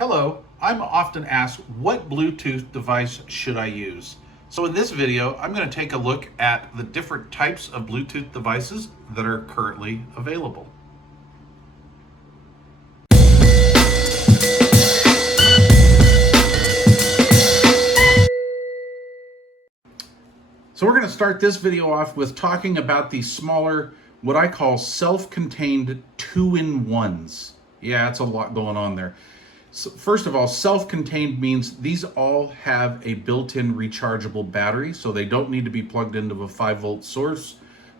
Hello, I'm often asked what Bluetooth device should I use? So in this video, I'm going to take a look at the different types of Bluetooth devices that are currently available. So we're going to start this video off with talking about the smaller, what I call self-contained two-in-ones. Yeah, it's a lot going on there. So first of all, self-contained means these all have a built-in rechargeable battery, so they don't need to be plugged into a 5-volt source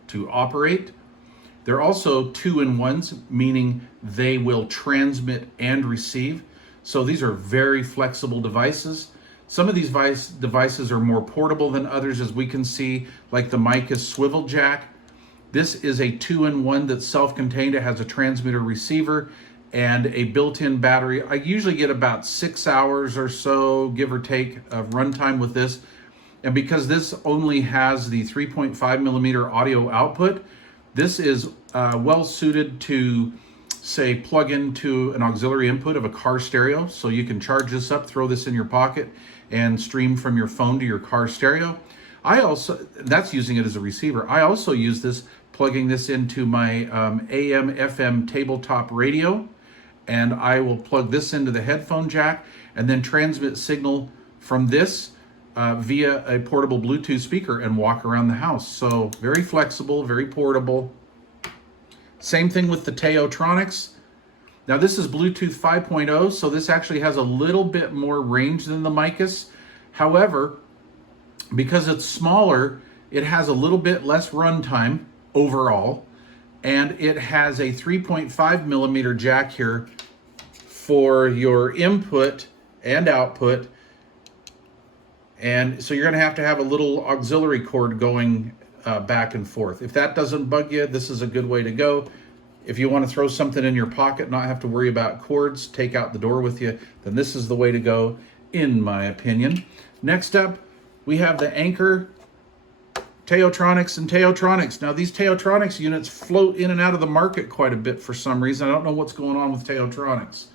to operate. They're also two-in-ones, meaning they will transmit and receive. So these are very flexible devices. Some of these devices are more portable than others, as we can see, like the mic is swivel jack. This is a two-in-one that's self-contained. It has a transmitter receiver and a built-in battery. I usually get about 6 hours or so, give or take, of runtime with this. And because this only has the 3.5 millimeter audio output, this is well suited to, say, plug into an auxiliary input of a car stereo. So you can charge this up, throw this in your pocket, and stream from your phone to your car stereo. That's using it as a receiver. I also use this, plugging this into my AM, FM tabletop radio, and I will plug this into the headphone jack and then transmit signal from this via a portable Bluetooth speaker and walk around the house. So very flexible, very portable. Same thing with the Teotronics. Now this is Bluetooth 5.0, so this actually has a little bit more range than the Micus. However, because it's smaller, it has a little bit less runtime overall, and it has a 3.5 millimeter jack here for your input and output. And so you're going to have a little auxiliary cord going back and forth. If that doesn't bug you, this is a good way to go. If you want to throw something in your pocket, not have to worry about cords, take out the door with you, then this is the way to go, in my opinion. Next up, we have the Anchor Teotronics and Teotronics. Now these Teotronics units float in and out of the market quite a bit for some reason. I don't know what's going on with Teotronics.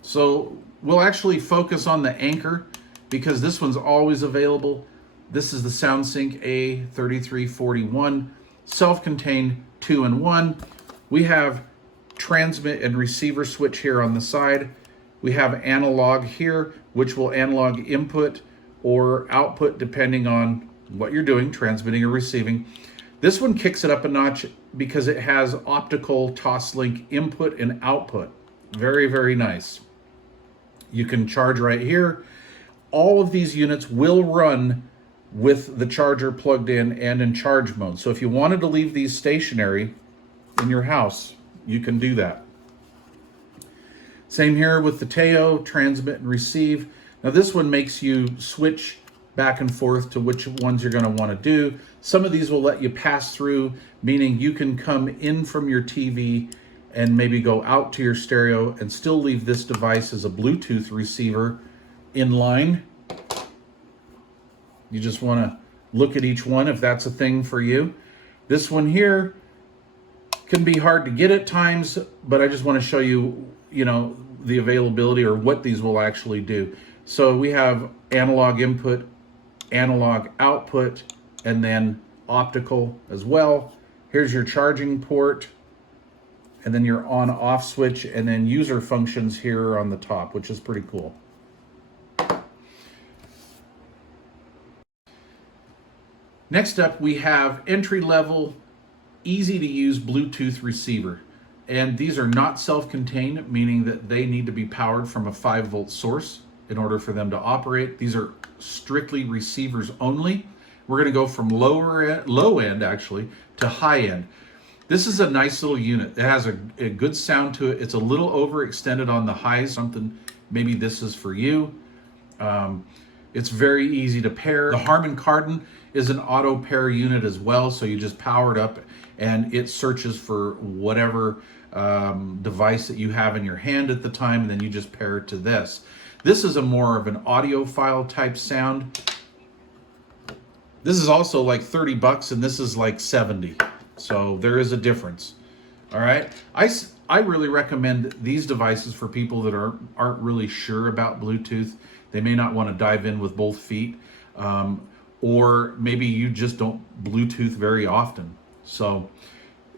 So we'll actually focus on the Anchor because this one's always available. This is the SoundSync A3341, self-contained two-in-one. We have transmit and receiver switch here on the side. We have analog here, which will analog input or output depending on what you're doing, transmitting or receiving. This one kicks it up a notch because it has optical toslink input and output. Very, very nice. You can charge right here. All of these units will run with the charger plugged in and in charge mode. So if you wanted to leave these stationary in your house, you can do that. Same here with the Teo, transmit and receive. Now this one makes you switch back and forth to which ones you're going to want to do. Some of these will let you pass through, meaning you can come in from your TV and maybe go out to your stereo and still leave this device as a Bluetooth receiver in line. You just want to look at each one if that's a thing for you. This one here can be hard to get at times, but I just want to show you, the availability or what these will actually do. So we have analog input, analog output, and then optical as well. Here's your charging port, and then your on-off switch, and then user functions here on the top, which is pretty cool. Next up, we have entry-level, easy-to-use Bluetooth receiver. And these are not self-contained, meaning that they need to be powered from a 5-volt source in order for them to operate. These are strictly receivers only. We're going to go from low end actually to high end. This is a nice little unit. It has a good sound to it. It's a little overextended on the highs, something maybe this is for you. It's very easy to pair. The Harman Kardon is an auto pair unit as well, so you just power it up and it searches for whatever device that you have in your hand at the time, and then you just pair it to this. This is a more of an audiophile type sound. This is also like 30 bucks and this is like 70. So there is a difference. All right. I really recommend these devices for people that aren't really sure about Bluetooth. They may not want to dive in with both feet, or maybe you just don't Bluetooth very often. So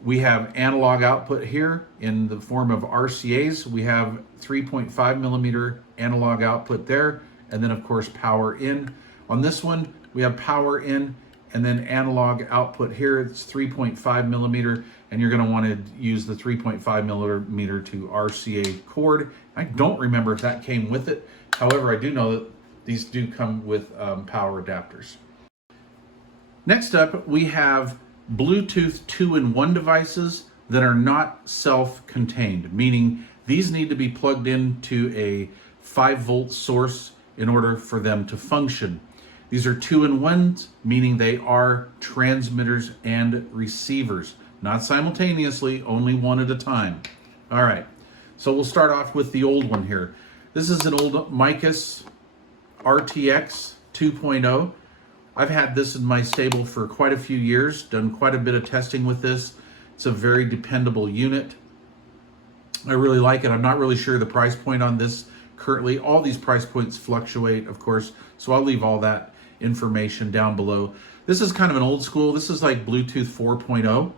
we have analog output here in the form of RCAs. We have 3.5 millimeter analog output there, and then of course power in. On this one, we have power in and then analog output here. It's 3.5 millimeter, and you're going to want to use the 3.5 millimeter to RCA cord. I don't remember if that came with it. However, I do know that these do come with power adapters. Next up, we have Bluetooth 2-in-1 devices that are not self-contained, meaning these need to be plugged into a 5-volt source in order for them to function. These are 2-in-1s, meaning they are transmitters and receivers, not simultaneously, only one at a time. All right, so we'll start off with the old one here. This is an old Micus RTX 2.0. I've had this in my stable for quite a few years, done quite a bit of testing with this. It's a very dependable unit. I really like it. I'm not really sure the price point on this currently. All these price points fluctuate, of course, so I'll leave all that information down below. This is kind of an old school. This is like Bluetooth 4.0.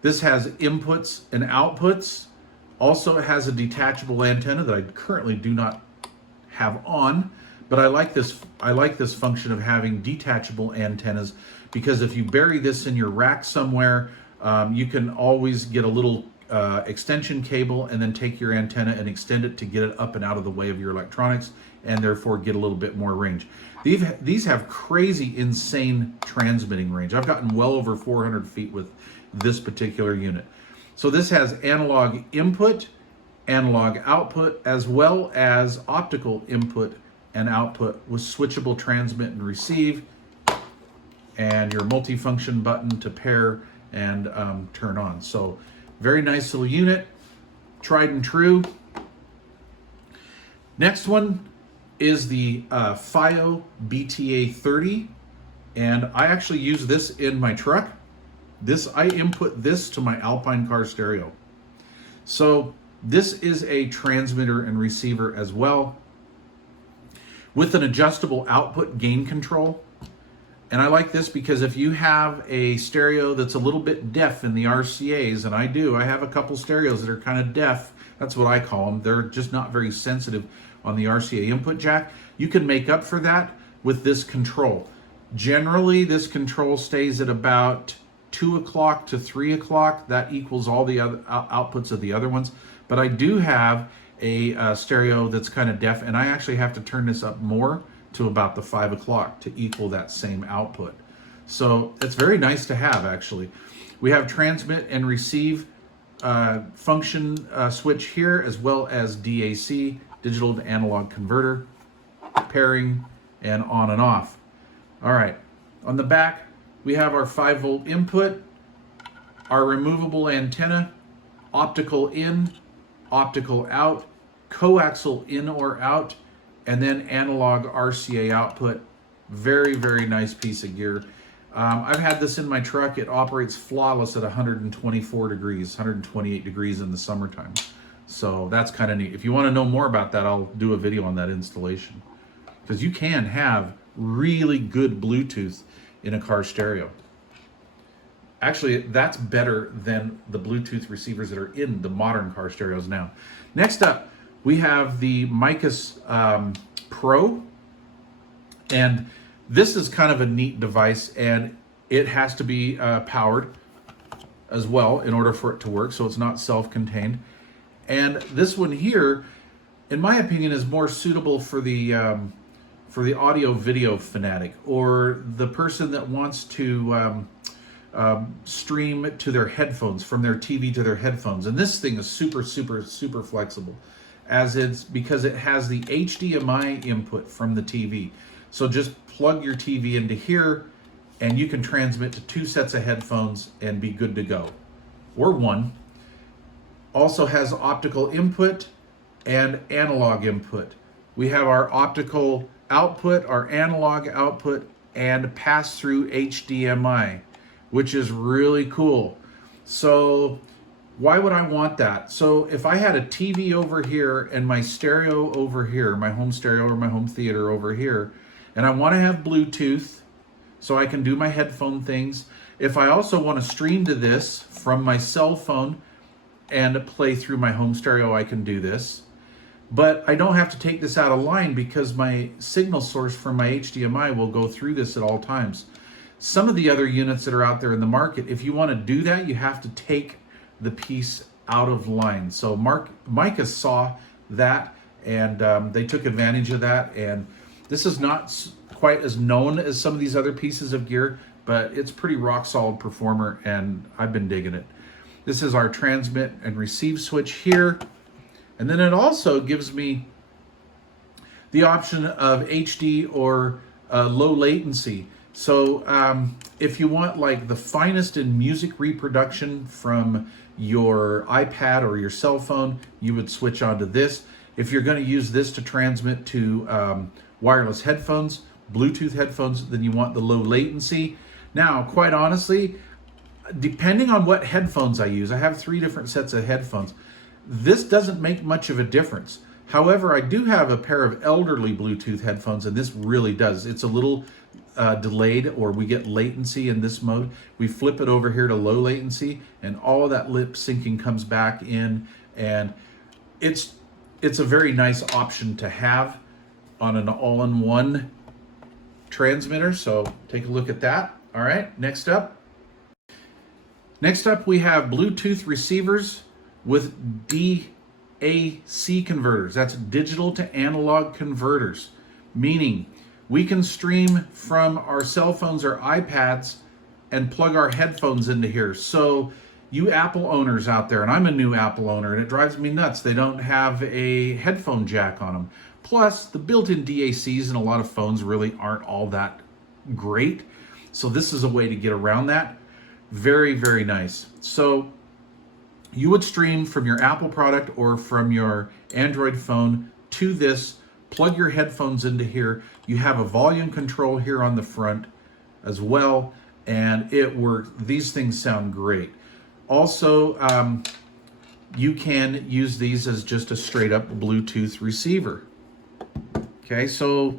This has inputs and outputs. Also, it has a detachable antenna that I currently do not have on, but I like this function of having detachable antennas, because if you bury this in your rack somewhere, you can always get a little extension cable and then take your antenna and extend it to get it up and out of the way of your electronics, and therefore get a little bit more range. These have crazy, insane transmitting range. I've gotten well over 400 feet with this particular unit. So this has analog input, analog output, as well as optical input and output with switchable transmit and receive, and your multifunction button to pair and turn on. So very nice little unit, tried and true. Next one is the FiO BTA30, and I actually use this in my truck. I input this to my Alpine car stereo. So this is a transmitter and receiver as well, with an adjustable output gain control. And I like this because if you have a stereo that's a little bit deaf in the RCAs, and I do, I have a couple stereos that are kind of deaf, that's what I call them, they're just not very sensitive on the RCA input jack, you can make up for that with this control. Generally, this control stays at about 2 o'clock to 3 o'clock. That equals all the other outputs of the other ones. But I do have a stereo that's kind of deaf, and I actually have to turn this up more to about the 5 o'clock to equal that same output. So it's very nice to have, actually. We have transmit and receive function switch here, as well as DAC, digital to analog converter, pairing, and on and off. All right, on the back, we have our 5-volt input, our removable antenna, optical in, optical out, coaxial in or out, and then analog RCA output. Very, very nice piece of gear. I've had this in my truck. It operates flawless at 124 degrees, 128 degrees in the summertime. So that's kind of neat. If you want to know more about that, I'll do a video on that installation, because you can have really good Bluetooth in a car stereo. Actually, that's better than the Bluetooth receivers that are in the modern car stereos now. Next up, we have the Micus Pro, and this is kind of a neat device, and it has to be powered as well in order for it to work, so it's not self-contained. And this one here, in my opinion, is more suitable for the audio video fanatic, or the person that wants to stream to their headphones, from their TV to their headphones. And this thing is super, super, super flexible, because it has the HDMI input from the TV. So just plug your TV into here, and you can transmit to 2 sets of headphones and be good to go, or one. Also has optical input and analog input. We have our optical output, our analog output, and pass-through HDMI, which is really cool. So Why would I want that? So if I had a TV over here and my stereo over here, my home stereo or my home theater over here, and I want to have Bluetooth so I can do my headphone things. If I also want to stream to this from my cell phone and play through my home stereo, I can do this. But I don't have to take this out of line because my signal source from my HDMI will go through this at all times. Some of the other units that are out there in the market, if you want to do that, you have to take the piece out of line. So Micah saw that, and they took advantage of that. And this is not quite as known as some of these other pieces of gear, but it's pretty rock solid performer, and I've been digging it. This is our transmit and receive switch here. And then it also gives me the option of HD or low latency. So if you want like the finest in music reproduction from your iPad or your cell phone, you would switch onto this. If you're going to use this to transmit to wireless headphones, Bluetooth headphones, then you want the low latency. Now, quite honestly, depending on what headphones I use, I have 3 different sets of headphones. This doesn't make much of a difference. However, I do have a pair of elderly Bluetooth headphones, and this really does. It's a little delayed, or we get latency in this mode. We flip it over here to low latency, and all of that lip syncing comes back in, and it's a very nice option to have on an all-in-one transmitter. So take a look at that. All right, next up we have Bluetooth receivers with DAC converters. That's digital to analog converters, meaning we can stream from our cell phones or iPads and plug our headphones into here. So you Apple owners out there, and I'm a new Apple owner, and it drives me nuts, they don't have a headphone jack on them. Plus, the built-in DACs in a lot of phones really aren't all that great. So this is a way to get around that. Very, very nice. So you would stream from your Apple product or from your Android phone to this, plug your headphones into here. You have a volume control here on the front as well, and it works. These things sound great. Also, you can use these as just a straight up Bluetooth receiver. Okay, so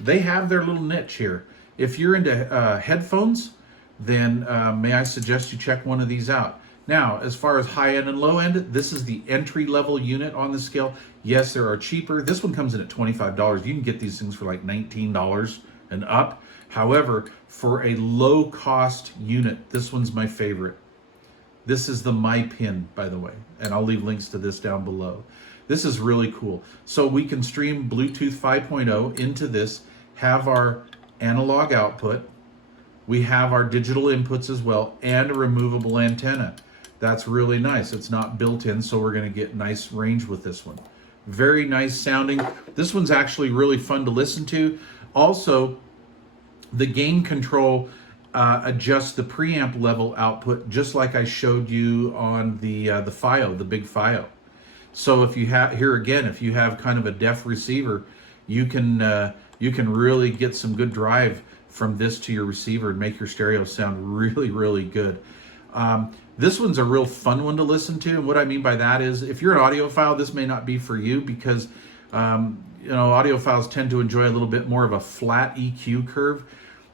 they have their little niche here. If you're into headphones, then may I suggest you check one of these out. Now, as far as high end and low end, this is the entry level unit on the scale. Yes, there are cheaper. This one comes in at $25. You can get these things for like $19 and up. However, for a low cost unit, this one's my favorite. This is the My Pin, by the way, and I'll leave links to this down below. This is really cool. So we can stream Bluetooth 5.0 into this, have our analog output, we have our digital inputs as well, and a removable antenna. That's really nice. It's not built in, so we're going to get nice range with this one. Very nice sounding. This one's actually really fun to listen to. Also, the gain control adjusts the preamp level output, just like I showed you on the FiO, the big FiO. So if you have, here again, if you have kind of a deaf receiver, you can really get some good drive from this to your receiver and make your stereo sound really, really good. This one's a real fun one to listen to, and what I mean by that is, if you're an audiophile, this may not be for you, because audiophiles tend to enjoy a little bit more of a flat EQ curve.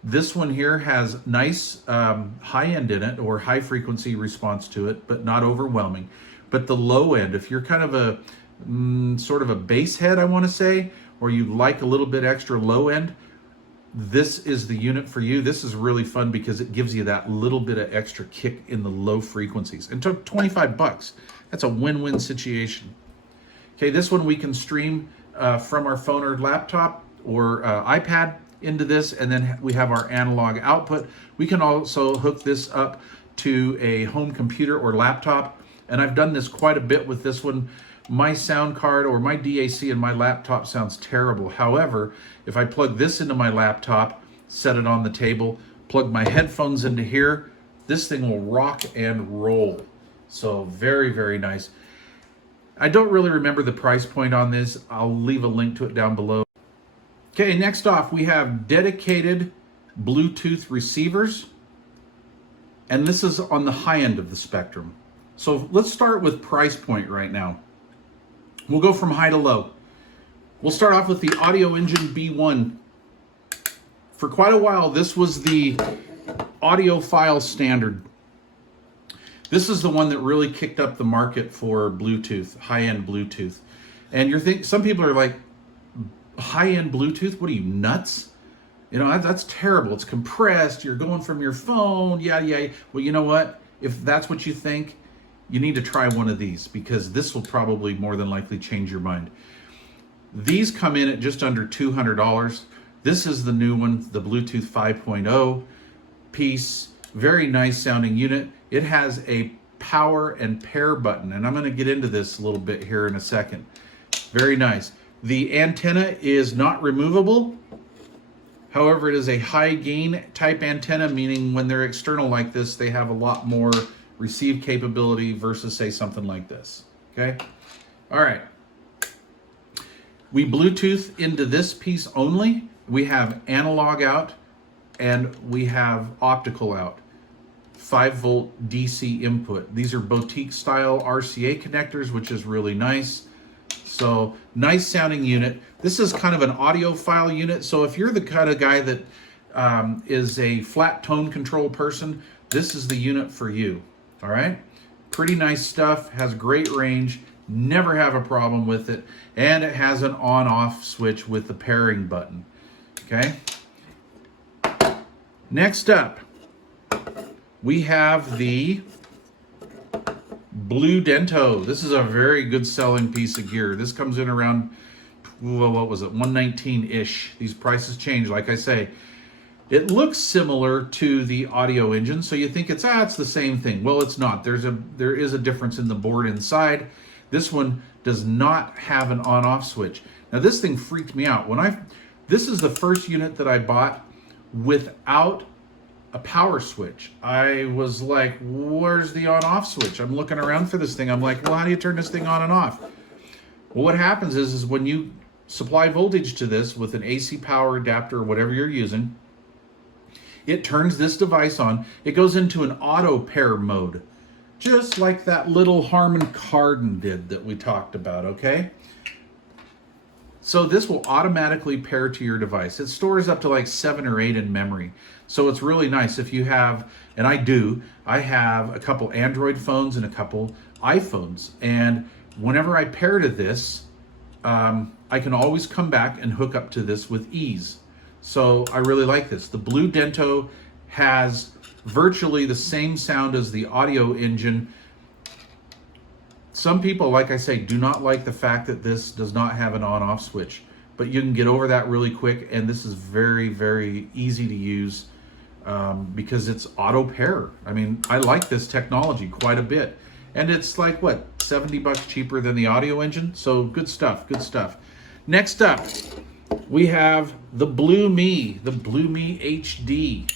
This one here has nice high end in it, or high frequency response to it, but not overwhelming. But the low end, if you're kind of a sort of a bass head, I want to say, or you like a little bit extra low end, this is the unit for you. This is really fun because it gives you that little bit of extra kick in the low frequencies. And took $25. That's a win-win situation. Okay, this one we can stream from our phone or laptop or iPad into this, and then we have our analog output. We can also hook this up to a home computer or laptop, and I've done this quite a bit with this one. My sound card or my DAC in my laptop sounds terrible. However, if I plug this into my laptop, set it on the table, plug my headphones into here, this thing will rock and roll. So very, very nice. I don't really remember the price point on this. I'll leave a link to it down below. Okay, next off we have dedicated Bluetooth receivers. And this is on the high end of the spectrum. So let's start with price point right now. We'll go from high to low. We'll start off with the Audio Engine B1. For quite a while, this was the audiophile standard. This is the one that really kicked up the market for Bluetooth, high-end Bluetooth. And you're thinking, some people are like, high-end Bluetooth? What are you, nuts? You know, that's terrible. It's compressed. You're going from your phone. Yeah. Well, you know what? If that's what you think, you need to try one of these, because this will probably more than likely change your mind. These come in at just under $200. This is the new one, the Bluetooth 5.0 piece. Very nice sounding unit. It has a power and pair button, and I'm going to get into this a little bit here in a second. Very nice. The antenna is not removable. However, it is a high gain type antenna, meaning when they're external like this, they have a lot more receive capability versus say something like this. Okay. All right. We Bluetooth into this piece only. We have analog out and we have optical out. 5-volt DC input. These are boutique style RCA connectors, which is really nice. So nice sounding unit. This is kind of an audiophile unit. So if you're the kind of guy that is a flat tone control person, this is the unit for you. All right. Pretty nice stuff. Has great range. Never have a problem with it. And it has an on-off switch with the pairing button. Okay. Next up, we have the Blue Dento. This is a very good selling piece of gear. This comes in around, well, what was it, 119-ish. These prices change, like I say. It looks similar to the Audio Engine, so you think it's the same thing. Well, it's not. There is a difference in the board inside. This one does not have an on-off switch. Now, this thing freaked me out. This is the first unit that I bought without a power switch. I was like, where's the on-off switch? I'm looking around for this thing. I'm like, well, how do you turn this thing on and off? Well, what happens is when you supply voltage to this with an AC power adapter or whatever you're using, it turns this device on. It goes into an auto pair mode, just like that little Harman Kardon did that we talked about, okay? So this will automatically pair to your device. It stores up to like 7 or 8 in memory. So it's really nice if you have, and I have a couple Android phones and a couple iPhones. And whenever I pair to this, I can always come back and hook up to this with ease. So I really like this. The Blue Dento has virtually the same sound as the Audio Engine. Some people, like I say, do not like the fact that this does not have an on-off switch, but you can get over that really quick, and this is very, very easy to use because it's auto pair. I mean, I like this technology quite a bit, and it's like, what, $70 cheaper than the Audio Engine? So good stuff, good stuff. Next up, we have the Blue Me HD.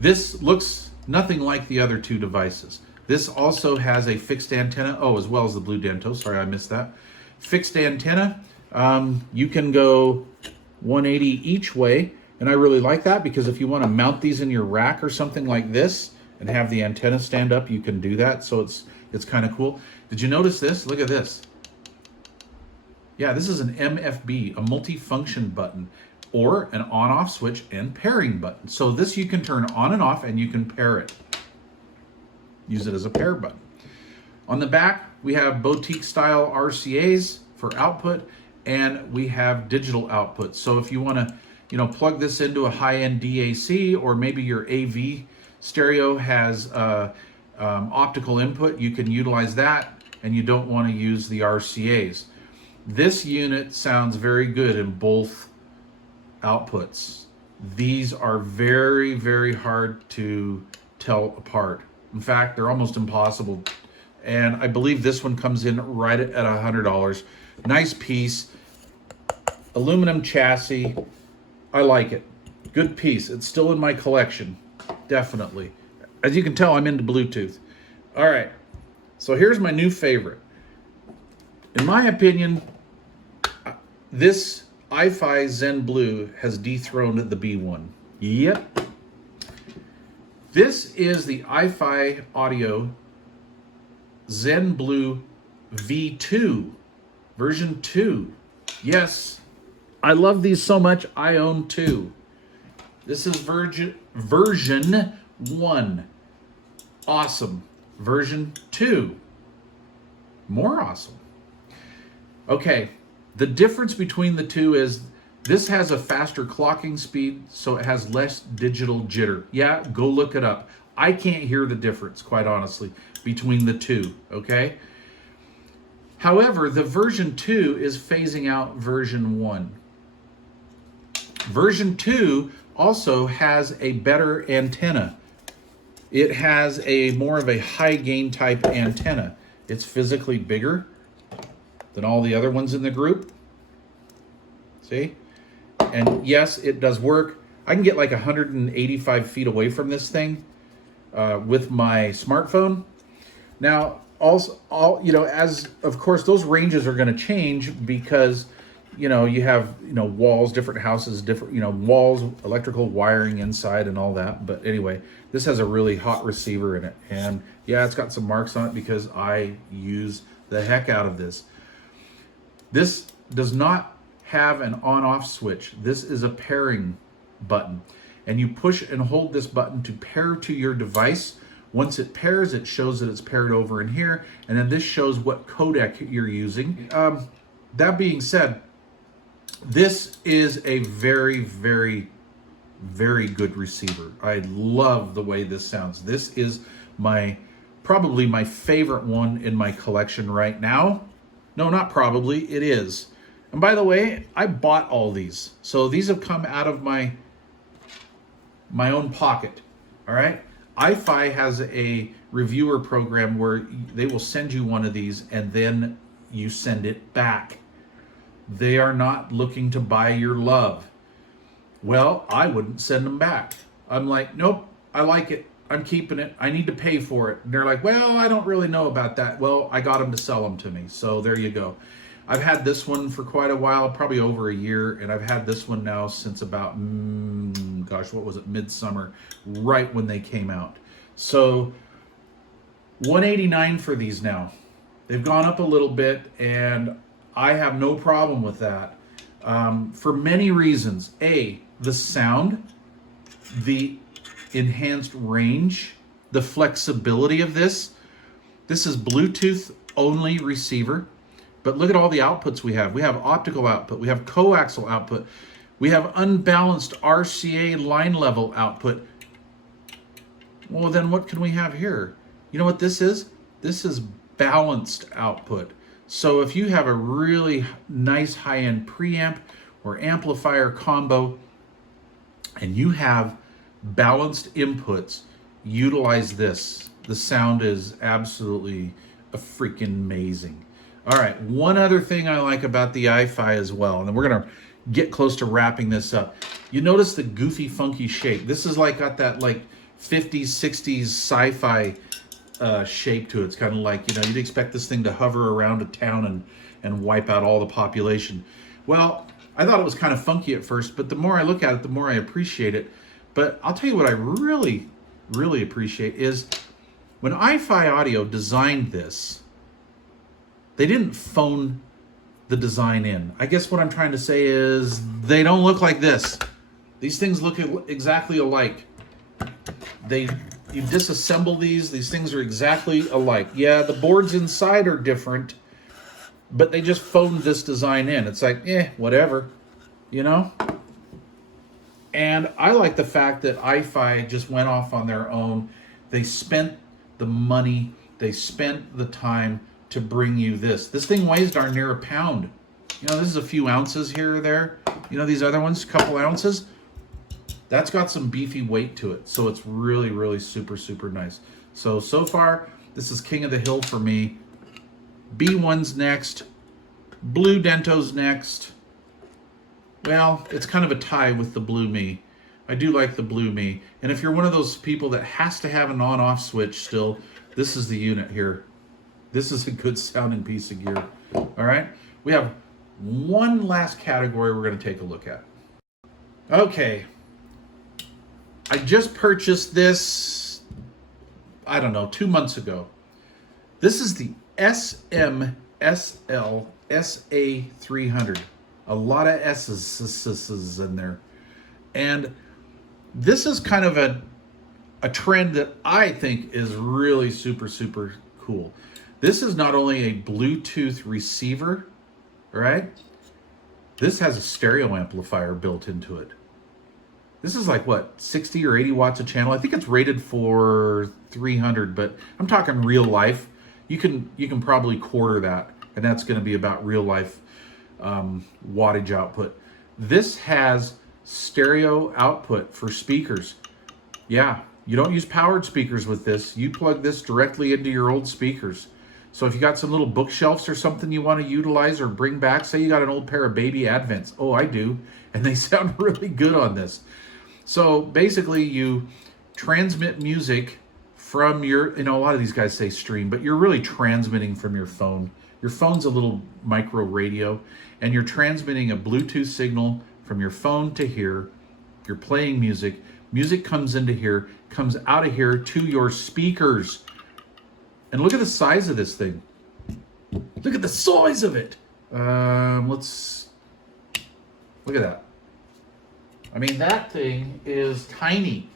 This looks nothing like the other two devices. This also has a fixed antenna, as well as the Blue Dento. Sorry, I missed that. Fixed antenna. You can go 180 each way, and I really like that because if you want to mount these in your rack or something like this and have the antenna stand up, you can do that. So it's kind of cool. Did you notice this? Look at this. Yeah, this is an MFB, a multi-function button, or an on-off switch and pairing button. So this you can turn on and off, and you can pair it. Use it as a pair button. On the back, we have boutique style RCAs for output, and we have digital output. So if you want to, plug this into a high-end DAC, or maybe your AV stereo has optical input, you can utilize that, and you don't want to use the RCAs. This unit sounds very good in both outputs. These are very, very hard to tell apart. In fact, they're almost impossible. And I believe this one comes in right at $100. Nice piece, aluminum chassis. I like it. Good piece. It's still in my collection, definitely. As you can tell, I'm into Bluetooth. All right, so here's my new favorite. In my opinion, this iFi Zen Blue has dethroned the B1. Yep. This is the iFi Audio Zen Blue V2, version 2. Yes, I love these so much, I own 2. This is version 1. Awesome. Version 2. More awesome. Okay, the difference between the two is this has a faster clocking speed, so it has less digital jitter. Yeah, go look it up. I can't hear the difference, quite honestly, between the two, okay? However, the version 2 is phasing out version 1. Version 2 also has a better antenna. It has a more of a high gain type antenna. It's physically bigger than all the other ones in the group. See? And yes, it does work. I can get like 185 feet away from this thing with my smartphone. Now, also, as of course, those ranges are going to change because, you have, walls, different houses, different, walls, electrical wiring inside and all that. But anyway, this has a really hot receiver in it. And yeah, it's got some marks on it because I use the heck out of this. This does not have an on-off switch. This is a pairing button. And you push and hold this button to pair to your device. Once it pairs, it shows that it's paired over in here. And then this shows what codec you're using. That being said, this is a very, very, very good receiver. I love the way this sounds. This is probably my favorite one in my collection right now. No, not probably, it is. And by the way, I bought all these. So these have come out of my own pocket, all right? iFi has a reviewer program where they will send you one of these and then you send it back. They are not looking to buy your love. Well, I wouldn't send them back. I'm like, nope, I like it. I'm keeping it. I need to pay for it. And they're like, well, I don't really know about that. Well, I got them to sell them to me. So there you go. I've had this one for quite a while, probably over a year. And I've had this one now since about, what was it? Midsummer, right when they came out. So $189 for these now. They've gone up a little bit and I have no problem with that for many reasons. A, the sound, the enhanced range, the flexibility of this. This is Bluetooth only receiver, but look at all the outputs we have. We have optical output, we have coaxial output, we have unbalanced RCA line level output. Well, then what can we have here? You know what this is? This is balanced output. So if you have a really nice high-end preamp or amplifier combo and you have balanced inputs, utilize this. The sound is absolutely freaking amazing. All right, one other thing I like about the iFi as well, and then we're gonna get close to wrapping this up. You notice the goofy, funky shape. This is like got that like 50s, 60s sci-fi shape to it. It's kind of like, you'd expect this thing to hover around a town and wipe out all the population. Well, I thought it was kind of funky at first, but the more I look at it, the more I appreciate it. But I'll tell you what I really, really appreciate is when iFi Audio designed this, they didn't phone the design in. I guess what I'm trying to say is they don't look like this. These things look exactly alike. You disassemble these things are exactly alike. Yeah, the boards inside are different, but they just phoned this design in. It's like, whatever, And I like the fact that iFi just went off on their own. They spent the money, they spent the time to bring you this. This thing weighs darn near a pound. This is a few ounces here or there. These other ones, a couple ounces. That's got some beefy weight to it. So it's really, really super, super nice. So far, this is King of the Hill for me. B1's next. Blue Dento's next. Well, it's kind of a tie with the Blue Me. I do like the Blue Me. And if you're one of those people that has to have an on-off switch still, this is the unit here. This is a good sounding piece of gear. All right? We have one last category we're going to take a look at. Okay. I just purchased this, I don't know, 2 months ago. This is the SMSL SA300. A lot of S's in there. And this is kind of a trend that I think is really super, super cool. This is not only a Bluetooth receiver, right? This has a stereo amplifier built into it. This is like, what, 60 or 80 watts a channel? I think it's rated for 300, but I'm talking real life. You can probably quarter that, and that's going to be about real life wattage output. This has stereo output for speakers. Yeah, you don't use powered speakers with this. You plug this directly into your old speakers. So if you got some little bookshelves or something you want to utilize or bring back, say you got an old pair of baby Advents. Oh, I do. And they sound really good on this. So basically you transmit music from your, a lot of these guys say stream, but you're really transmitting from your phone. Your phone's a little micro radio, and you're transmitting a Bluetooth signal from your phone to here. You're playing music. Music comes into here, comes out of here to your speakers. And look at the size of this thing. Look at the size of it. Let's look at that. I mean, that thing is tiny.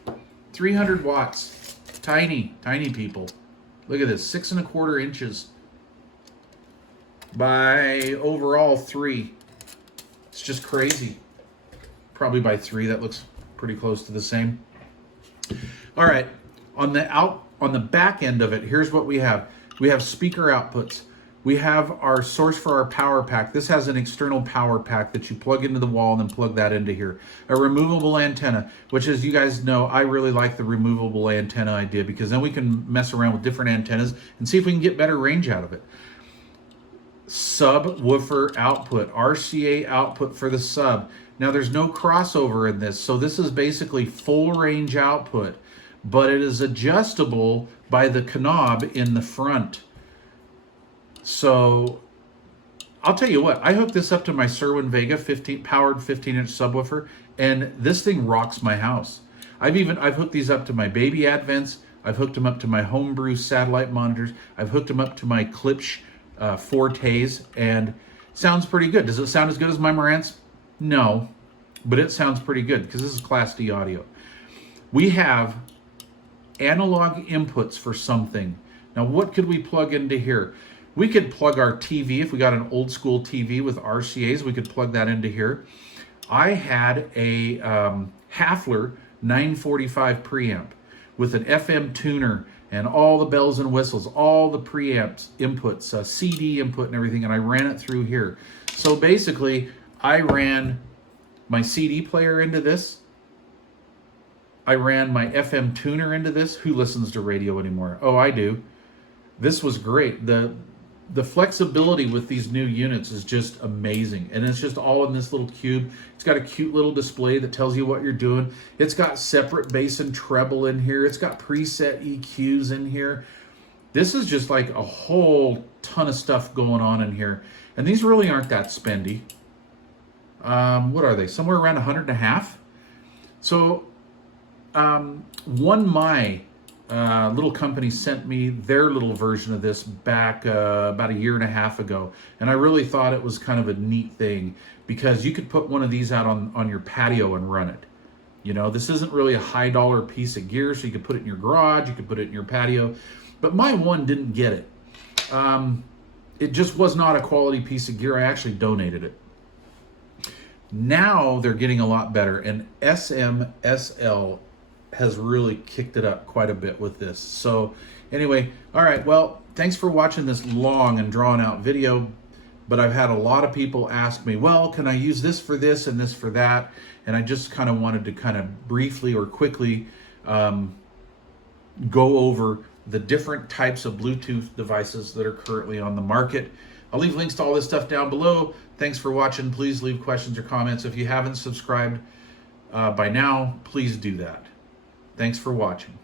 300 watts. Tiny, tiny, people. Look at this, 6 1/4 inches by overall 3. It's just crazy. Probably by 3. That looks pretty close to the same. All right, on the back end of it, here's what we have. We have speaker outputs. We have our source for our power pack. This has an external power pack that you plug into the wall and then plug that into here. A removable antenna, which, as you guys know, I really like the removable antenna idea, because then we can mess around with different antennas and see if we can get better range out of it. Subwoofer output, RCA output for the sub. Now there's no crossover in this, so this is basically full range output, but it is adjustable by the knob in the front. So I'll tell you what, I hooked this up to my Serwin Vega powered 15-inch subwoofer, and this thing rocks my house. I've hooked these up to my baby Advents. I've hooked them up to my Homebrew satellite monitors. I've hooked them up to my Klipsch Fortes, and it sounds pretty good. Does it sound as good as my Marantz? No, but it sounds pretty good because this is Class D audio. We have analog inputs for something. Now, what could we plug into here? We could plug our TV. If we got an old school TV with RCAs, we could plug that into here. I had a Hafler 945 preamp with an FM tuner and all the bells and whistles, all the preamps inputs, CD input and everything, and I ran it through here. So basically, I ran my CD player into this. I ran my FM tuner into this. Who listens to radio anymore? Oh, I do. This was great. The flexibility with these new units is just amazing. And it's just all in this little cube. It's got a cute little display that tells you what you're doing. It's got separate bass and treble in here. It's got preset EQs in here. This is just like a whole ton of stuff going on in here. And these really aren't that spendy. What are they? Somewhere around 150. So One My little company sent me their little version of this back about 1.5 years ago, and I really thought it was kind of a neat thing, because you could put one of these out on your patio and run it. You know, this isn't really a high dollar piece of gear, so you could put it in your garage, you could put it in your patio, but my one didn't get it. It just was not a quality piece of gear. I actually donated it. Now they're getting a lot better, and SMSL has really kicked it up quite a bit with this. So anyway, all right, well, thanks for watching this long and drawn out video, but I've had a lot of people ask me, well, can I use this for this and this for that? And I just kind of wanted to kind of briefly or quickly go over the different types of Bluetooth devices that are currently on the market. I'll leave links to all this stuff down below. Thanks for watching. Please leave questions or comments. If you haven't subscribed by now, please do that. Thanks for watching.